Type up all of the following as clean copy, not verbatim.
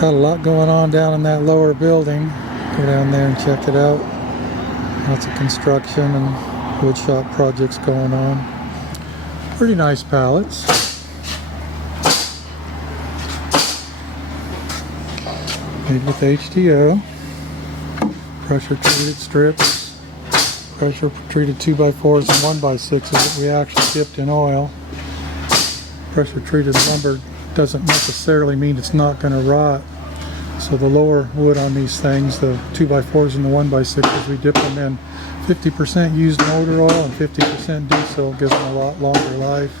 Got a lot going on down in that lower building. Go down there and check it out. Lots of construction and woodshop projects going on. Pretty nice pallets. Made with HDO. Pressure treated strips. Pressure treated 2x4s and 1x6s that we actually dipped in oil. Pressure treated lumber doesn't necessarily mean it's not going to rot. So the lower wood on these things, the 2x4s and the 1x6s, we dip them in 50% used motor oil and 50% diesel, gives them a lot longer life.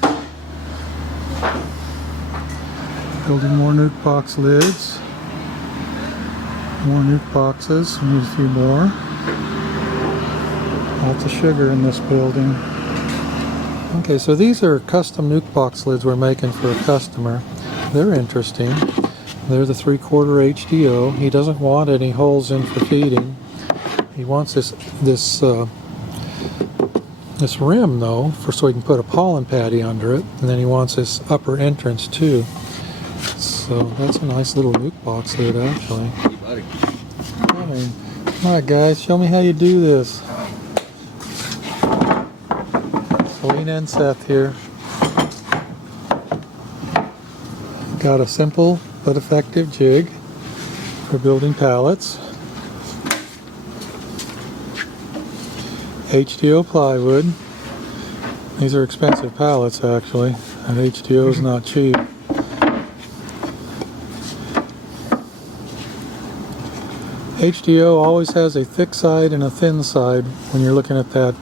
Building more Nuke box lids. More Nuke boxes, we need a few more. Lots of sugar in this building. Okay, so these are custom Nuke box lids we're making for a customer. They're interesting. They're the 3/4 HDO. He doesn't want any holes in for feeding. He wants this rim though, so he can put a pollen patty under it, and then he wants this upper entrance too. So that's a nice little Nuke box lid actually. Hey, buddy. All right, guys, show me how you do this. Celine and Seth here. Got a simple but effective jig for building pallets. HDO plywood. These are expensive pallets actually, and HDO is not cheap. HDO always has a thick side and a thin side when you're looking at that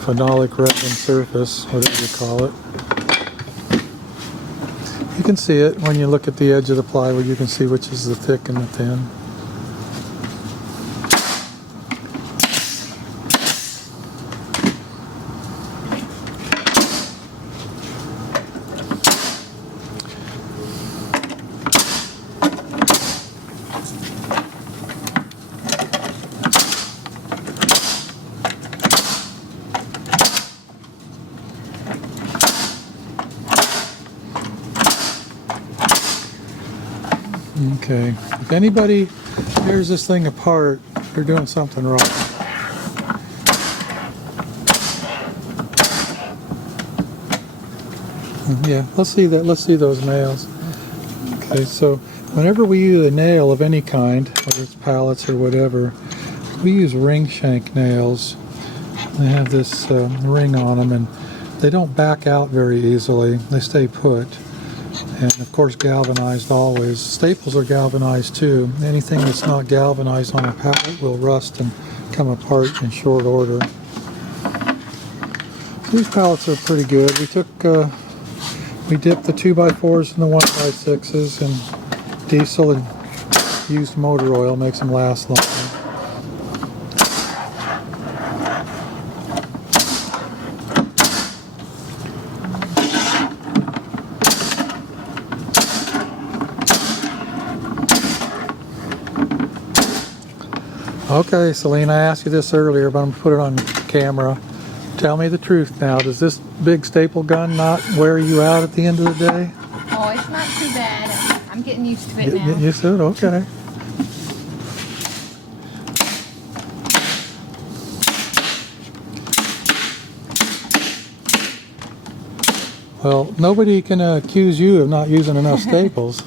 phenolic resin surface, whatever you call it. You can see it when you look at the edge of the plywood. You can see which is the thick and the thin. Okay, if anybody tears this thing apart, they're doing something wrong. Yeah, let's see that. Let's see those nails. Okay, so whenever we use a nail of any kind, whether it's pallets or whatever, we use ring shank nails. They have this ring on them, and they don't back out very easily. They stay put. And of course galvanized always. Staples are galvanized too. Anything that's not galvanized on a pallet will rust and come apart in short order. These pallets are pretty good. We dipped the 2x4s and the 1x6s in diesel and used motor oil, makes them last longer. Okay, Celine, I asked you this earlier, but I'm going to put it on camera. Tell me the truth now. Does this big staple gun not wear you out at the end of the day? Oh, it's not too bad. I'm getting used to it now. Getting used to it? Okay. Well, nobody can accuse you of not using enough staples.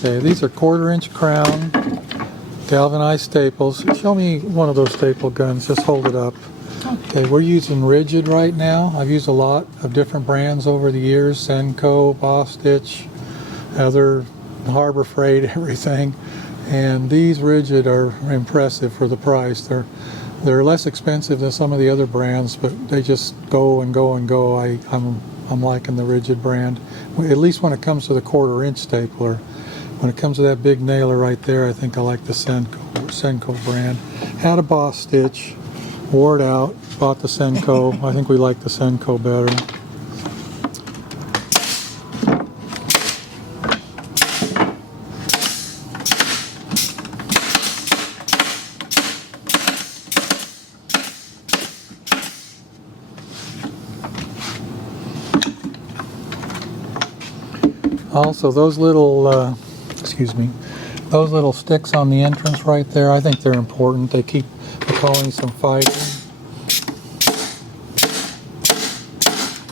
Okay, these are 1/4 inch crown galvanized staples. Show me one of those staple guns. Just hold it up. Okay, we're using rigid right now. I've used a lot of different brands over the years. Senko, Boss Stitch, other Harbor Freight, everything. And these rigid are impressive for the price. They're less expensive than some of the other brands, but they just go and go and go. I'm liking the rigid brand, at least when it comes to the 1/4 inch stapler. When it comes to that big nailer right there, I think I like the Senko brand. Had a Boss Stitch, wore it out, bought the Senko. I think we like the Senko better. Also, those little, excuse me, those little sticks on the entrance right there, I think they're important. They keep the colonies from fighting.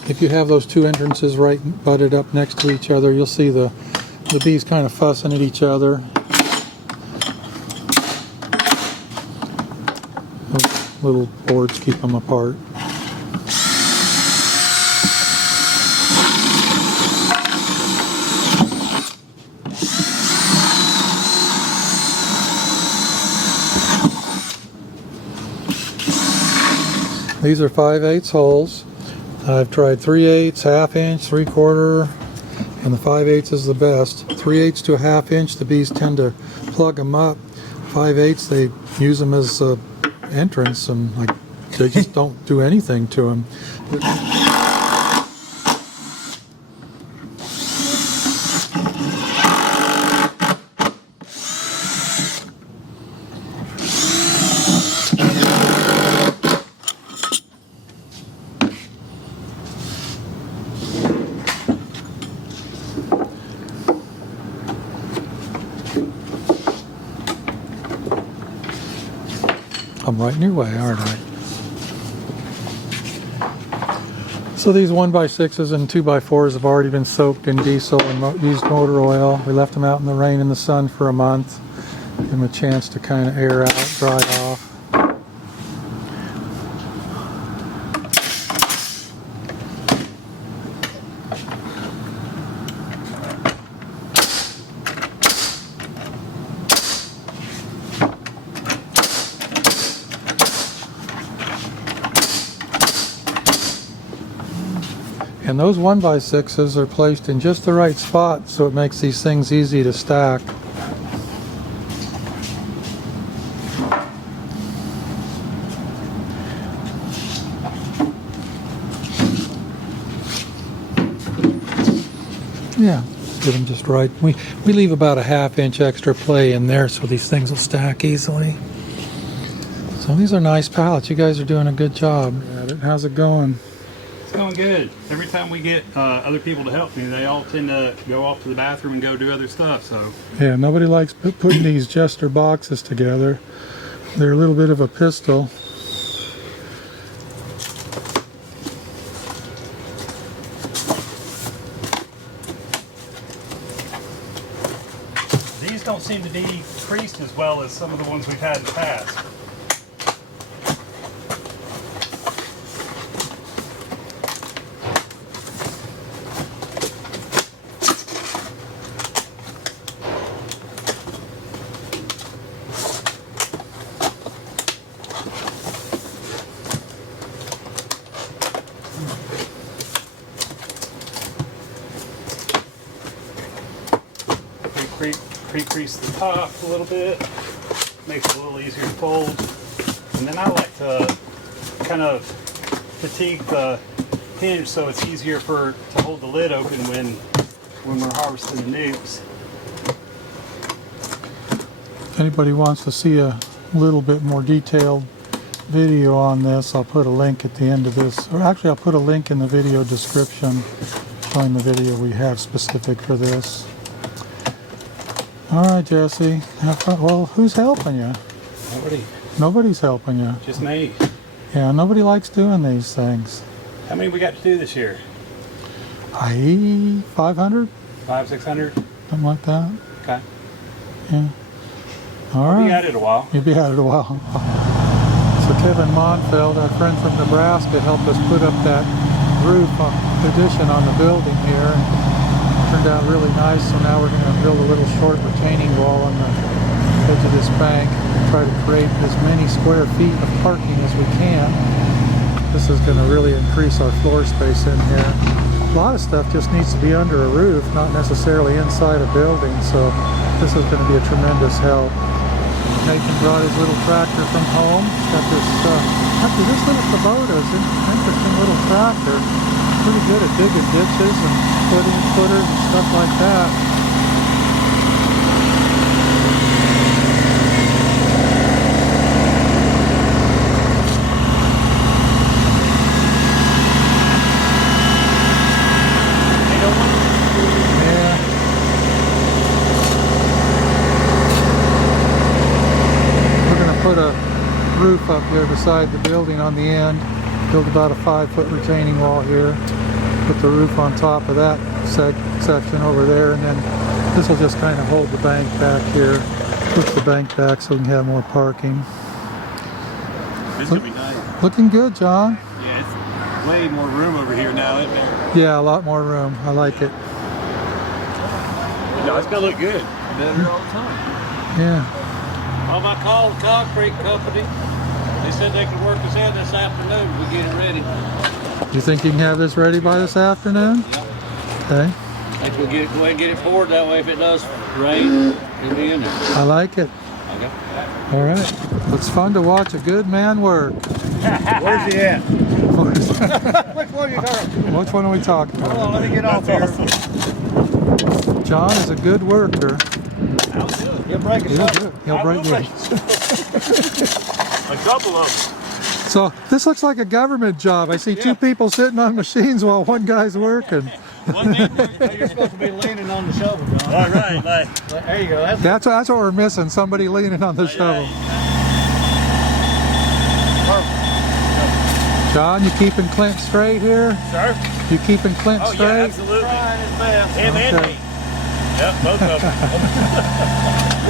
If you have those two entrances right butted up next to each other, you'll see the bees kind of fussing at each other. Those little boards keep them apart. These are 5/8 holes. I've tried 3/8, ½ inch, 3/4, and the 5/8 is the best. 3/8 to a ½ inch, the bees tend to plug them up. 5/8, they use them as an entrance, and they just don't do anything to them. I'm right in your way, aren't I? So these 1x6s and 2x4s have already been soaked in diesel and used motor oil. We left them out in the rain and the sun for a month. Give them a chance to kind of air out, dry off. And those 1x6s are placed in just the right spot, so it makes these things easy to stack. Yeah, get them just right. We leave about a ½ inch extra play in there so these things will stack easily. So these are nice pallets. You guys are doing a good job at it. How's it going? It's going good. Every time we get other people to help me, they all tend to go off to the bathroom and go do other stuff. So yeah, nobody likes putting these Jester boxes together. They're a little bit of a pistol. these don't seem to be creased as well as some of the ones we've had in the past. Pre-crease the top a little bit, makes it a little easier to fold. And then I like to kind of fatigue the hinge so it's easier to hold the lid open when we're harvesting the nukes. If anybody wants to see a little bit more detailed video on this, I'll put a link at the end of this, or actually I'll put a link in the video description showing the video we have specific for this. All right, Jesse, have fun. Well, who's helping you? Nobody. Nobody's helping you. Just me. Yeah, nobody likes doing these things. How many we got to do this year? 500? 500, 600? Something like that. Okay. Yeah. All I'll right. be at it a while. You'll be at it a while. So Kevin Monfeld, our friend from Nebraska, helped us put up that roof addition on the building here. Turned out really nice, so now we're going to build a little short retaining wall on the edge of this bank and try to create as many square feet of parking as we can. This is going to really increase our floor space in here. A lot of stuff just needs to be under a roof, not necessarily inside a building, so this is going to be a tremendous help. Nathan brought his little tractor from home. It's got this little Kubota. It's an interesting little tractor. Pretty good at digging ditches and putting footers and stuff like that. Yeah, put a roof up here beside the building on the end. Build about a 5-foot retaining wall here. Put the roof on top of that section over there, and then this will just kind of hold the bank back here. Push the bank back so we can have more parking. This will be nice. Looking good, John. Yeah, it's way more room over here now, isn't there? Yeah, a lot more room. I like it. No, it's gonna look good. I've been here all the time. Yeah. Well, I called the concrete company. They said they could work us out this afternoon. We get it ready. You think you can have this ready by this afternoon? Yep. Okay. I think we'll get it, go ahead and get it poured. That way, if it does rain, it'll be in there. I like it. Okay. All right. It's fun to watch a good man work. Where's he at? Which one are you talking? Which one are we talking Hold about? on, let me get off here. John is a good worker. He'll break it He'll up. do it. He'll break it. A couple of them. So this looks like a government job. I see two people sitting on machines while one guy's working. You're supposed to be leaning on the shovel, John. All right, like. There you go. That's what we're missing. Somebody leaning on the shovel. John, you keeping Clint straight here? Sir? You keeping Clint Oh, yeah, straight? absolutely. Trying his best. Him and Okay. me. Yep, both of them.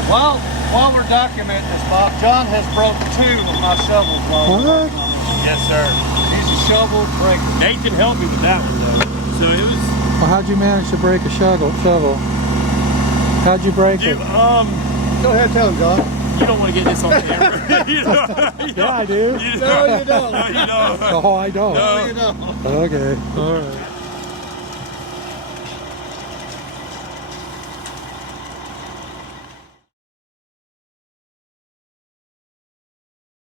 While we're documenting this, Bob, John has broke 2 of my shovels. What? Yes, sir. He's a shovel breaker. Nathan helped me with that one, though. So it was. Well, how'd you manage to break a shovel? How'd you break You, it? Go ahead, tell him, John. you don't want to get this on camera. you know, Yeah, I do. you No, you don't. No, you don't. Oh, I don't. No. You know. Okay. All right.